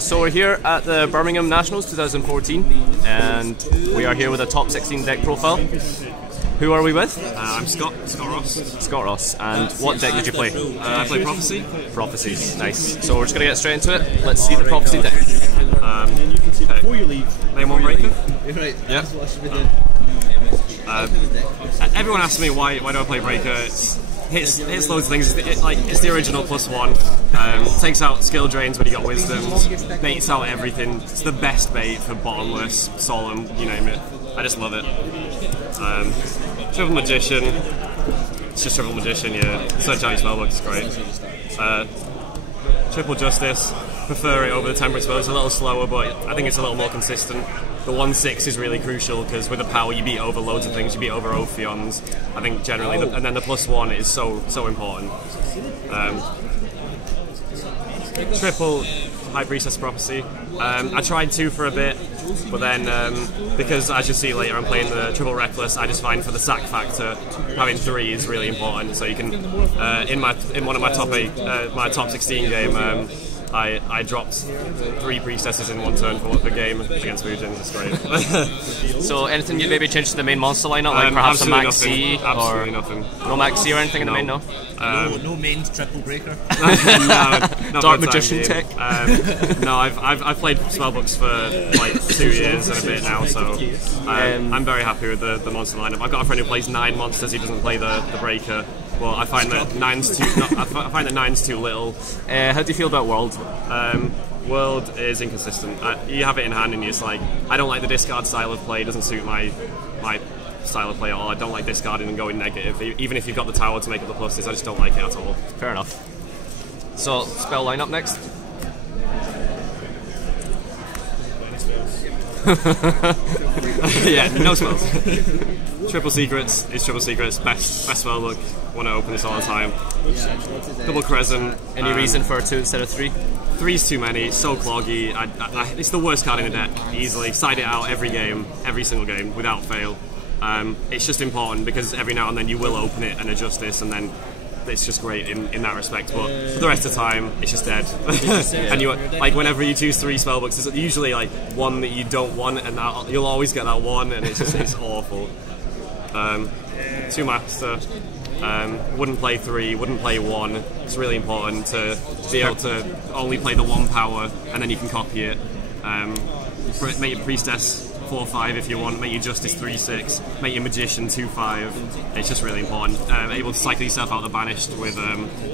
So we're here at the Birmingham Nationals 2014, and we are here with a top 16 deck profile. Who are we with? I'm Scott Ross. Scott Ross. And what deck did you play? I play Prophecy. Prophecies, nice. So we're just going to get straight into it. Let's see the Prophecy deck. Okay. Name one breaker? Yep. Everyone asks me why do I play breaker. Hits loads of things. It's the original +1. Takes out skill drains when you got wisdoms. Baits out everything. It's the best bait for bottomless, solemn, you name it. I just love it. Triple Magician. It's just Triple Magician, yeah. Search out your spellbooks, it's great. Triple Justice. Prefer it over the Temperance Spell. It's a little slower, but I think it's a little more consistent. The 1/6 is really crucial because with the power you beat over loads of things. You beat over Ophions. I think generally, and then the +1 is so important. Triple High Priestess Prophecy. I tried 2 for a bit, but then because as you'll see later, I'm playing the Triple Reckless. I just find for the sack factor, having 3 is really important. So you can in one of my top 8, my top 16 game. I dropped 3 priestesses in 1 turn for game against Bujins. It's great. So anything you'd maybe change to the main monster lineup, like perhaps a Max C? Absolutely nothing. No Max C or anything in the main, no? No main triple breaker. No, Dark Magician tech. No, I've played Spellbooks for like 2 years and a bit now, so I'm very happy with the monster lineup. I've got a friend who plays 9 monsters. He doesn't play the breaker. Well, I find that 9's too little. How do you feel about World? World is inconsistent. You have it in hand and you're just like, I don't like the discard style of play. It doesn't suit my style of play at all. I don't like discarding and going negative. Even if you've got the tower to make up the pluses, I just don't like it at all. Fair enough. So, spell lineup next. Yeah, no spells. Triple Secrets is Triple Secrets. Best spellbook. Want to open this all the time. Double Crescent. Any reason for 2 instead of 3? 3's too many. So cloggy. It's the worst card in the deck. Easily side it out every game, every single game without fail. It's just important because every now and then you will open it and adjust this, and then it's just great in that respect. But for the rest of the time, it's just dead. And you like whenever you choose 3 spellbooks, there's usually like 1 that you don't want, and you'll always get that 1, and it's awful. 2 master. Wouldn't play 3, wouldn't play 1. It's really important to be able to only play the 1 power, and then you can copy it. Make your priestess 4/5 if you want. Make your justice 3/6. Make your magician 2/5. It's just really important. Able to cycle yourself out of the banished with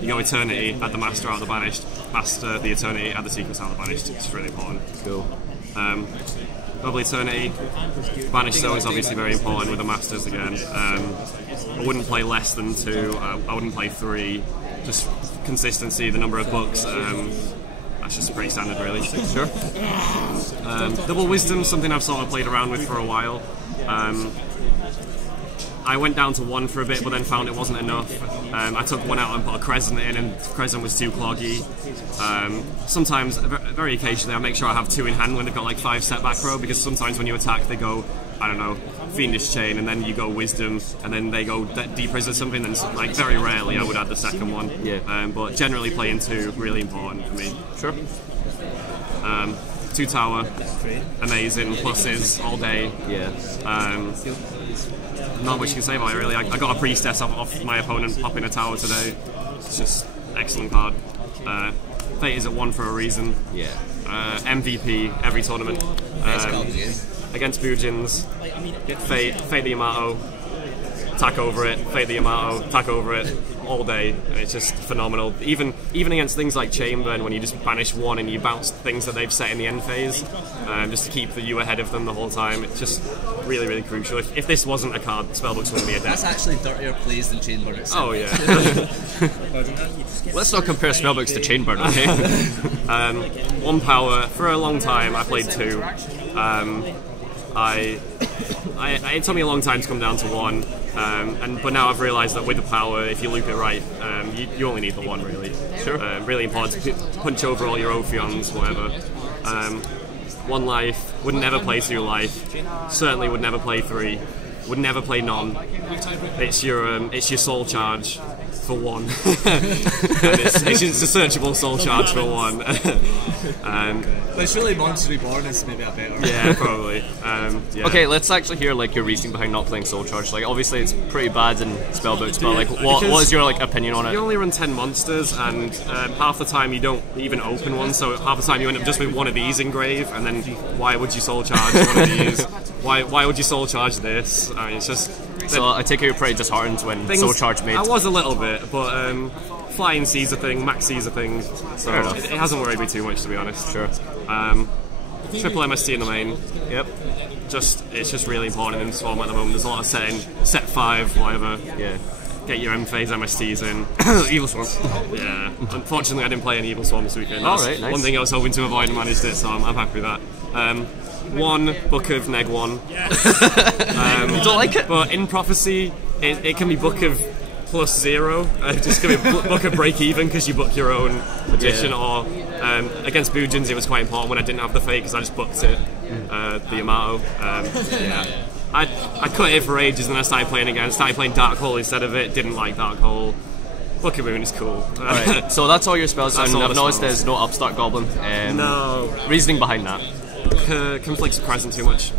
you go eternity, add the master out of the banished, master the eternity, add the sequence out of the banished. It's really important. Cool. Double eternity. Banished zone is obviously very important with the masters again. I wouldn't play less than 2. I wouldn't play 3. Just consistency, the number of books. That's just pretty standard, really. Sure. Double wisdom, something I've sort of played around with for a while. I went down to 1 for a bit, but then found it wasn't enough. I took 1 out and put a crescent in, and crescent was too cloggy. Sometimes, very occasionally, I make sure I have 2 in hand when they've got like 5 set back row, because sometimes when you attack, they go, I don't know, Fiendish Chain, and then you go Wisdom, and then they go Deep Res or something. And like very rarely, I would add the second one. Yeah. But generally, playing 2 really important for me. Sure. 2 tower, amazing, pluses all day. Yeah. Not much you can say about it really. I got a priestess off my opponent popping a tower today. It's just excellent card. Fate is at 1 for a reason. Yeah. MVP every tournament. Against Bujins, Fate the Yamato, attack over it, Fate the Yamato, attack over it, all day. It's just phenomenal. Even against things like Chamber, when you just banish 1 and you bounce things that they've set in the end phase, just to keep you ahead of them the whole time. It's just really, really crucial. If this wasn't a card, Spellbooks wouldn't be a deck. That's actually dirtier plays than Chainburn itself. Oh yeah. Let's not compare Spellbooks to Chainburn, okay? 1 power. For a long time, I played 2. It took me a long time to come down to 1, but now I've realised that with the power, if you loop it right, you only need the 1 really. Sure. Really important to punch over all your Ophions, whatever. 1 life, would never play 2 life, certainly would never play 3. would never play non. It's your soul charge for 1. And it's a searchable soul charge for 1. But it's really Monster Reborn is maybe a better. Yeah, probably. Yeah. Okay, let's actually hear like your reasoning behind not playing Soul Charge. Like, obviously it's pretty bad in Spellbooks, but like, what is your like opinion on it? You only run 10 monsters, and half the time you don't even open one. So half the time you end up just with one of these engrave, and then why would you Soul Charge one of these? Why would you Soul Charge this? It's just. So I take it you're pretty disheartened when Soul Charge made. I was a little bit, but flying C's a thing, max C's a thing, so it hasn't worried me too much, to be honest. Sure. Triple MST in the main. Yep. It's just really important in this format at the moment. There's a lot of setting, set 5, whatever. Yeah. Get your M phase MSTs in. Evil Swarm. Yeah. Unfortunately, I didn't play any Evil Swarm this weekend. Alright, nice. One thing I was hoping to avoid and managed it, so I'm happy with that. 1 Book of Neg 1. Don't like it? But in Prophecy, it can be Book of +0. Just give me Book of Break Even because you book your own magician. Or against Bujins, it was quite important when I didn't have the fate because I just booked it. The Yamato. Yeah. I cut it for ages and then I started playing again. Started playing Dark Hole instead of it. Didn't like Dark Hole. Book of Moon is cool. Alright, so that's all your spells, and I've noticed spells. there's no Upstart Goblin. No. Reasoning behind that? Conflicts with Crescent too much.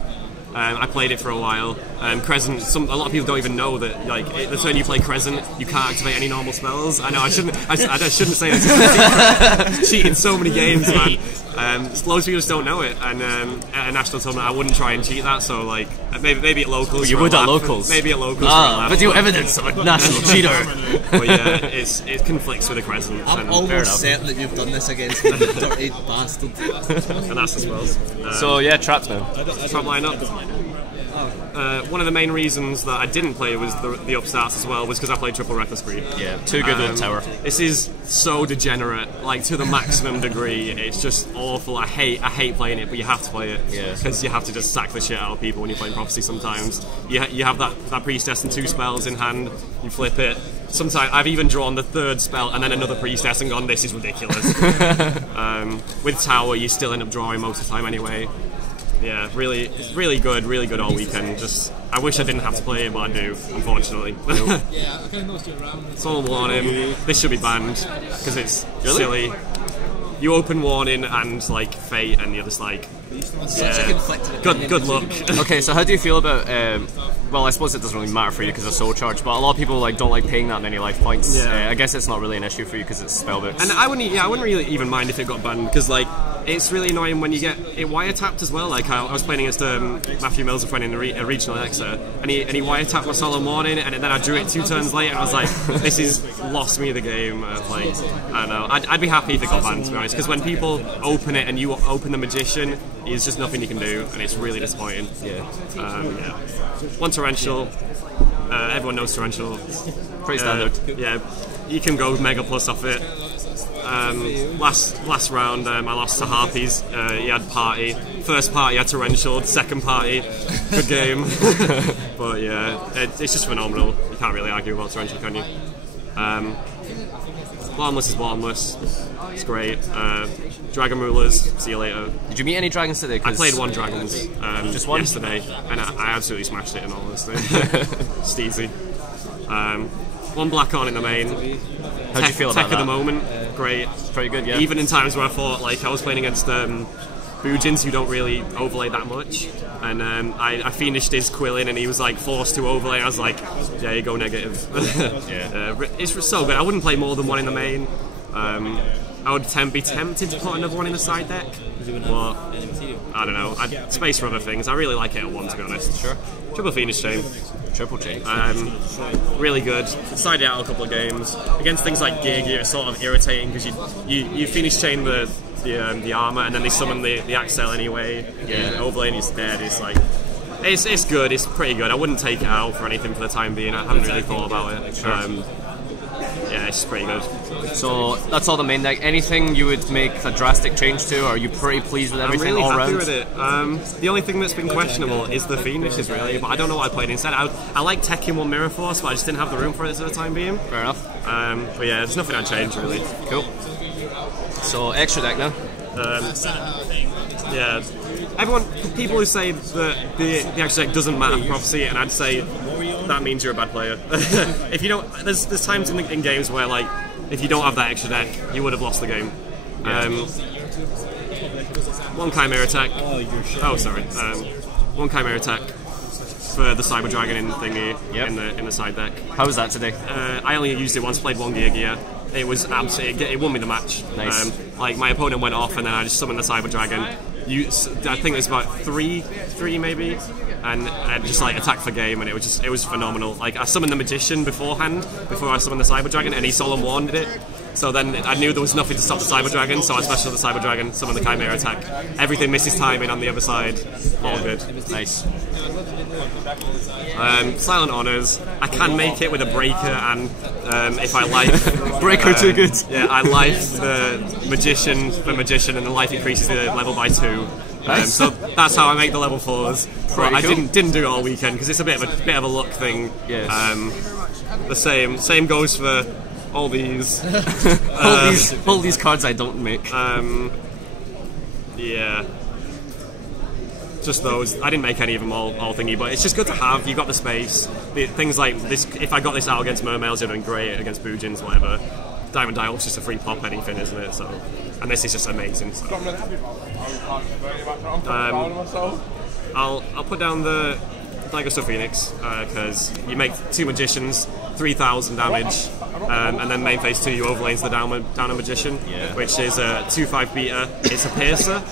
I played it for a while. Crescent, a lot of people don't even know that like the turn you play Crescent, you can't activate any normal spells. I know I shouldn't say this. Cheating so many games, man. Loads of people just don't know it. And at a national tournament, I wouldn't try and cheat that. So like maybe at locals. You would at locals. Maybe at locals. Video evidence of a national cheater. But yeah, it conflicts with the Crescent. I'm almost certain that you've done this against me, you dirty bastard. And that's the spells. So yeah, traps now. Trap lineup. One of the main reasons that I didn't play was the upstarts as well was because I played triple Reckless Greed. Yeah, too good with the tower. This is so degenerate, like to the maximum degree. It's just awful. I hate playing it, but you have to play it. Yeah. Because you have to just sack the shit out of people when you're playing Prophecy sometimes. You have that Priestess and 2 spells in hand, you flip it. Sometimes I've even drawn the 3rd spell and then another Priestess and gone, this is ridiculous. With Tower, you still end up drawing most of the time anyway. Yeah, really good all weekend. Just, I wish I didn't have to play it, but I do, unfortunately. Soul Warning, this should be banned, because it's silly. You open Warning and, like, Fate, and you're just like, yeah, good luck. Okay, so how do you feel about, well, I suppose it doesn't really matter for you because of Soul Charge, but a lot of people like don't like paying that many life points. Yeah. I guess it's not really an issue for you because it's Spellbooks. And I wouldn't really even mind if it got banned, because, like, it's really annoying when you get it wiretapped as well. Like I was playing against Matthew Mills a friend in a regional Alexa, and he wiretapped my Solemn Warning, and then I drew it 2 turns later, and I was like, this is lost me the game. Like, I don't know. I'd be happy if it got banned, to be honest, because when people open it and you open the Magician, there's just nothing you can do, and it's really disappointing. Yeah. Yeah. 1 Torrential. Everyone knows Torrential. Pretty standard. Yeah. You can go Mega Plus off it. Last round, I lost to Harpies. He had Party. First party, I had Torrential. Second party, good game. But yeah, it's just phenomenal. You can't really argue about Torrential, can you? Bottomless is bottomless. It's great. Dragon Rulers, see you later. Did you meet any dragons today? I played 1 Dragons just one? yesterday, and I absolutely smashed it in all honesty. It's easy. 1 Black on in the main. How do you feel about Tech that? at the moment, great. Pretty good, yeah. Even in times where I thought, like, I was playing against Bujins who don't really overlay that much, and I finished his Quillin and he was like forced to overlay. I was like, yeah, you go negative. Yeah. It's so good. I wouldn't play more than 1 in the main. I would be tempted to put another 1 in the side deck, but I don't know. I'd space for other things. I really like it at 1, to be honest. Sure. Triple Phoenix Chain. Triple chain. Really good. Sided out a couple of games against things like Gig. It's sort of irritating because you Phoenix Chain the armor and then they summon the Axel anyway. Yeah, overlaying is dead. It's like it's good. It's pretty good. I wouldn't take it out for anything for the time being. I haven't really thought about it. Sure. Yeah, it's pretty good. So that's all the main deck. Anything you would make a drastic change to, or are you pretty pleased with everything I'm really all happy round? with it. The only thing that's been questionable is the finishes, really, but I don't know what I played instead. I like Tekken 1 Mirror Force, but I just didn't have the room for it at the time being. Fair enough. But yeah, there's nothing I'd change, really. Cool. So extra deck now. Yeah, people who say that the extra deck doesn't matter for Prophecy, and I'd say that means you're a bad player. If you don't, there's times in games where like if you don't have that extra deck, you would have lost the game. One Chimera attack. Oh, sorry. One Chimera attack for the Cyber Dragon in thingy in the side deck. How was that today? I only used it once. Played one gear. It was absolutely. It won me the match. Nice. Like my opponent went off, and then I just summoned the Cyber Dragon. I think it was about three maybe, and I just like attacked for game, and it was phenomenal. Like I summoned the Magician beforehand, before I summoned the Cyber Dragon, and he Solemn Warned it. So then I knew there was nothing to stop the Cyber Dragon, so I special the Cyber Dragon, summon the Chimera attack. Everything misses timing on the other side. All good. Nice. Silent Honors. I can make it with a Breaker, and if I life Breaker too good. Yeah, I life the Magician, and the life increases the level by 2. So that's how I make the level 4s. But I didn't do it all weekend because it's a bit of a luck thing. Yes. The same goes for all these. all these cards I don't make. Yeah. Just those. I didn't make any of them all thingy, but it's just good to have. You got the space. Things like this. If I got this out against Mermails, it'd have been great against Boojins, whatever. Diamond Dial's just a free pop anything, isn't it? So, and this is just amazing. So. I'll put down the Daigosto Phoenix because you make 2 Magicians, 3,000 damage, and then main phase 2 you overlay into the down a Magician, which is a 2/5 beater. It's a Piercer.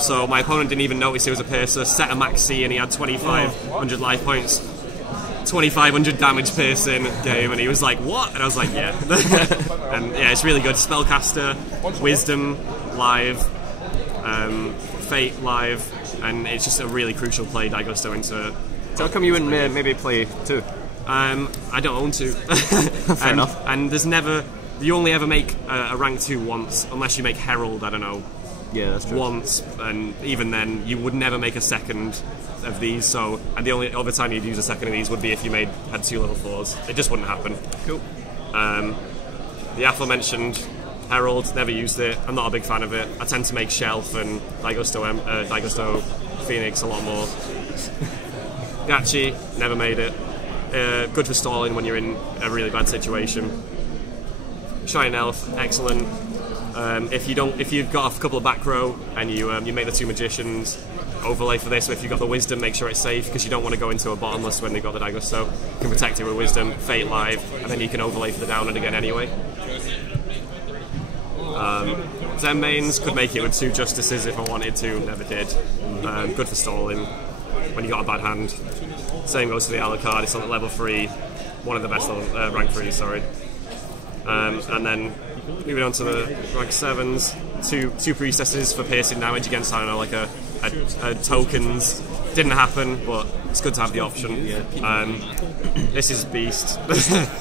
So my opponent didn't even notice it was a Piercer. Set a max C and he had 2,500 life points. 2,500 damage piercing game, and he was like, "What?" And I was like, "Yeah." And yeah, it's really good. Spellcaster, Wisdom live, Fate live, and it's just a really crucial play Daigosto into. So how come you wouldn't maybe play 2? I don't own 2. Fair enough. And you only ever make a rank 2 once, unless you make Herald. I don't know. Yeah, that's true. Once, and even then, you would never make a second of these. So, and the only other time you'd use a second of these would be if you had 2 level 4s. It just wouldn't happen. Cool. The aforementioned Herald, never used it. I'm not a big fan of it. I tend to make Shelf and Daigosto Phoenix a lot more. Gachi, never made it. Good for stalling when you're in a really bad situation. Shine Elf, excellent. If you've got a couple of back row and you make the 2 Magicians, overlay for this. So if you've got the Wisdom, make sure it's safe because you don't want to go into a bottomless when they've got the Daigosto. You can protect it with Wisdom, Fate live, and then you can overlay for the down and again anyway. Zen mains could make it with 2 Justices if I wanted to, never did. Good for stalling when you got a bad hand. Same goes for the Alucard, it's on at level 3, one of the best level, rank 3s, sorry. And then moving on to the rank 7s, two Priestesses for piercing damage against, I don't know, like a tokens. Didn't happen, but it's good to have the option. This is beast.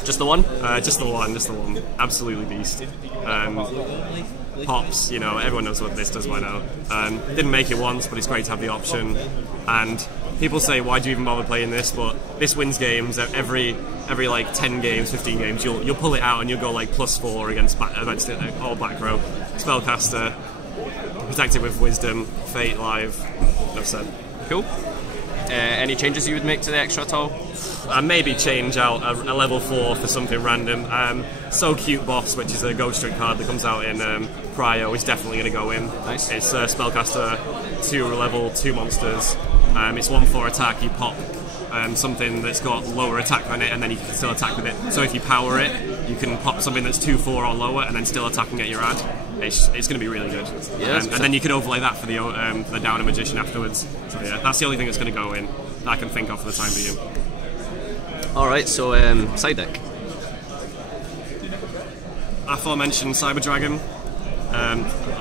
Just the one? Just the one. Absolutely beast. Pops, everyone knows what this does by now. Didn't make it once, but it's great to have the option. And people say, why do you even bother playing this? But this wins games. Every like 10 games, 15 games, you'll pull it out and you'll go like +4 against all back row. Spellcaster, protect it with Wisdom, Fate live. Enough said. Cool. Any changes you would make to the extra at all? Maybe change out a level 4 for something random. So Cute Boss, which is a Ghost Trick card that comes out in Cryo, is definitely going to go in. Nice. It's Spellcaster, 2 level 2 monsters. It's 1/4 attack. You pop something that's got lower attack than it, and then you can still attack with it. So if you power it, you can pop something that's 2/4 or lower, and then still attack and get your ad. It's going to be really good. Yeah, and then you can overlay that for the Downer Magician afterwards. So yeah, that's the only thing that's going to go in that I can think of for the time being. Alright, so side deck. Aforementioned Cyber Dragon.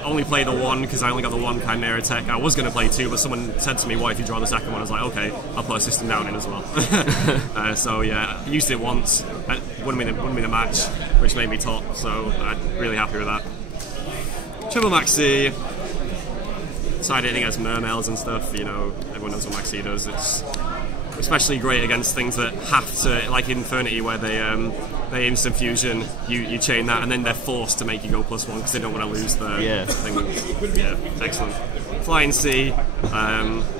Only play the 1 because I only got the 1 Chimera tech. I was going to play 2, but someone said to me, what if you draw the second one? I was like, okay, I'll put a system down in as well. So yeah, used it once. Won me the match, which made me top, so I'm really happy with that. Triple Maxi. Side hitting against Mermails and stuff, everyone knows what Maxi does. It's especially great against things that have to, like Infernity, where they instant fusion, you chain that, and then they're forced to make you go +1 because they don't want to lose the thing. Yeah, excellent. Flying Sea,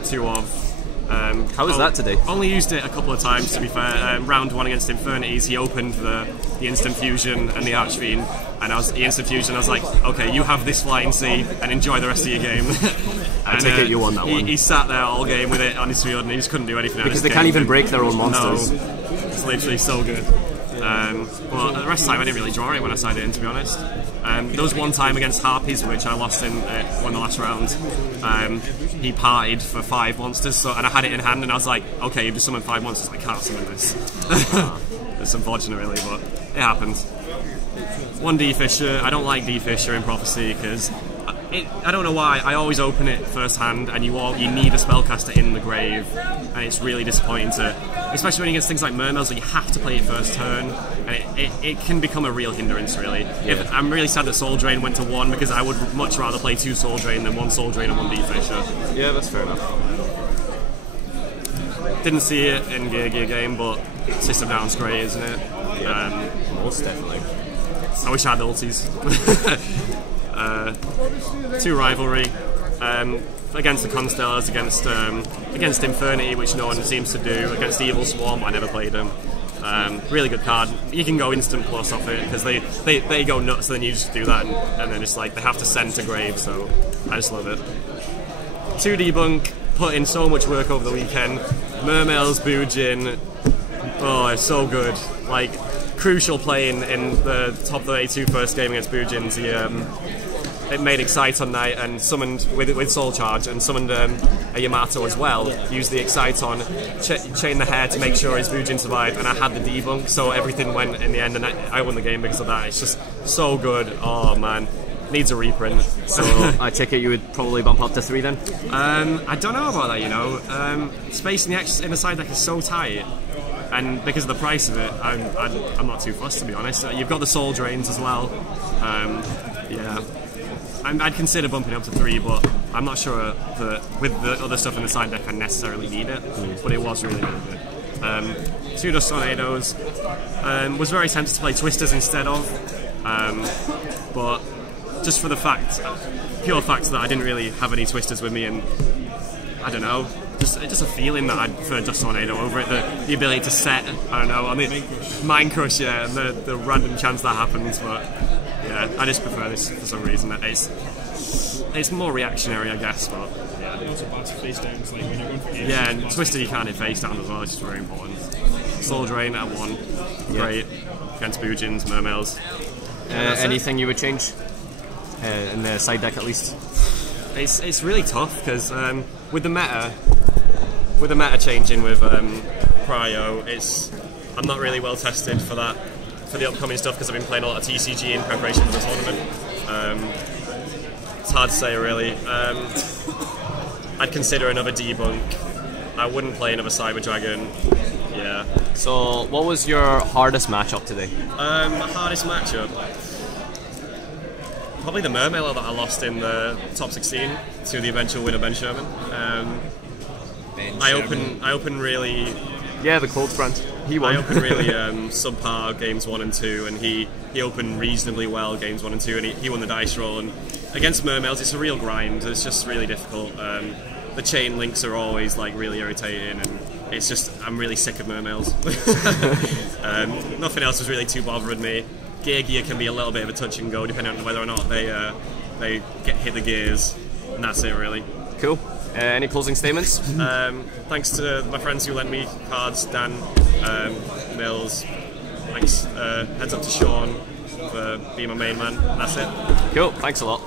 2 of. How was that today? Only used it a couple of times, to be fair. Round 1 against Infernities, he opened the Instant Fusion and the Archfiend, and the Instant Fusion, I was like, okay, you have this Flying Sea and enjoy the rest of your game. I take it you won that one. He sat there all game with it on his field and he just couldn't do anything. Because they can't even break their own monsters. No, it's literally so good. But the rest of the time I didn't really draw it when I signed it in, to be honest. There was one time against Harpies, which I lost in one of the last rounds. He partied for 5 monsters, and I had it in hand, and I was like, okay, you've just summoned 5 monsters, I can't summon this. It's unfortunate, really, but it happens. 1 D-Fisher. I don't D Fisher in Prophecy, because I don't know why, I always open it first hand, and you need a spellcaster in the grave, and it's really disappointing especially when you get things like Mermails, where you have to play it first turn, and it can become a real hindrance, really. Yeah. I'm really sad that Soul Drain went to 1, because I would much rather play 2 Soul Drain than 1 Soul Drain and 1 D-Fisher. Yeah, that's fair enough. Didn't see it in Gear game, but System Down's great, isn't it? Yeah. Most definitely. I wish I had ultis. 2 Rivalry. Against the Constellars, against Infernity, which no one seems to do, against Evil Swarm, I never played them. Really good card. You can go instant plus off it, because they go nuts, and then you just do that, and then it's like they have to send to grave, so I just love it. 2 Debunk, put in so much work over the weekend. Mermails, Boojin, oh, it's so good. Like, crucial play in the top of the A2 first game against Boojins. It made Excite on night and summoned with Soul Charge, and summoned a Yamato as well. Used the Excite on, chain the hair to make sure his Boojin survived, and I had the debunk, so everything went in the end, and I won the game because of that. It's just so good. Oh man, needs a reprint. So I take it you would probably bump up to 3 then? I don't know about that, you know. Space in the side deck is so tight, and because of the price of it, I'm not too fussed, to be honest. You've got the Soul Drains as well. Yeah. I'd consider bumping up to 3, but I'm not sure that with the other stuff in the side deck I necessarily need it, but it was really, really good. 2 Dust Tornadoes. Was very tempted to play Twisters instead of, but just for the pure fact that I didn't really have any Twisters with me, and I don't know, just a feeling that I'd prefer Dust Tornado over it, the ability to set, I don't know, I mean, Mind Crush, yeah, and the random chance that happens, but yeah, I just prefer this for some reason. It's more reactionary, I guess, but yeah. Also bad to face down, like when you're going for yeah, and Twisted you can't hit face down as well, it's just very important. Soul Drain at 1, great. Against Boojins, Mermails. Anything you would change? In the side deck at least? It's really tough, because with the meta changing with Cryo, I'm not really well tested for that. For the upcoming stuff, because I've been playing a lot of TCG in preparation for the tournament. It's hard to say, really. I'd consider another debunk. I wouldn't play another Cyber Dragon. Yeah. So, what was your hardest matchup today? Hardest matchup? Probably the Mermail that I lost in the top 16 to the eventual winner, Ben Sherman. I open really. Yeah, the Colts brand. He won. I opened really subpar games 1 and 2, and he opened reasonably well games 1 and 2, and he won the dice roll. And against Mermails, it's a real grind. It's just really difficult. The chain links are always like really irritating, and it's just I'm really sick of Mermails. Nothing else was really too bothering me. Gear can be a little bit of a touch and go depending on whether or not they hit the gears, and that's it really. Cool. Any closing statements? Thanks to my friends who lent me cards, Dan, Mills. Thanks. Heads up to Sean for being my main man. That's it. Cool. Thanks a lot.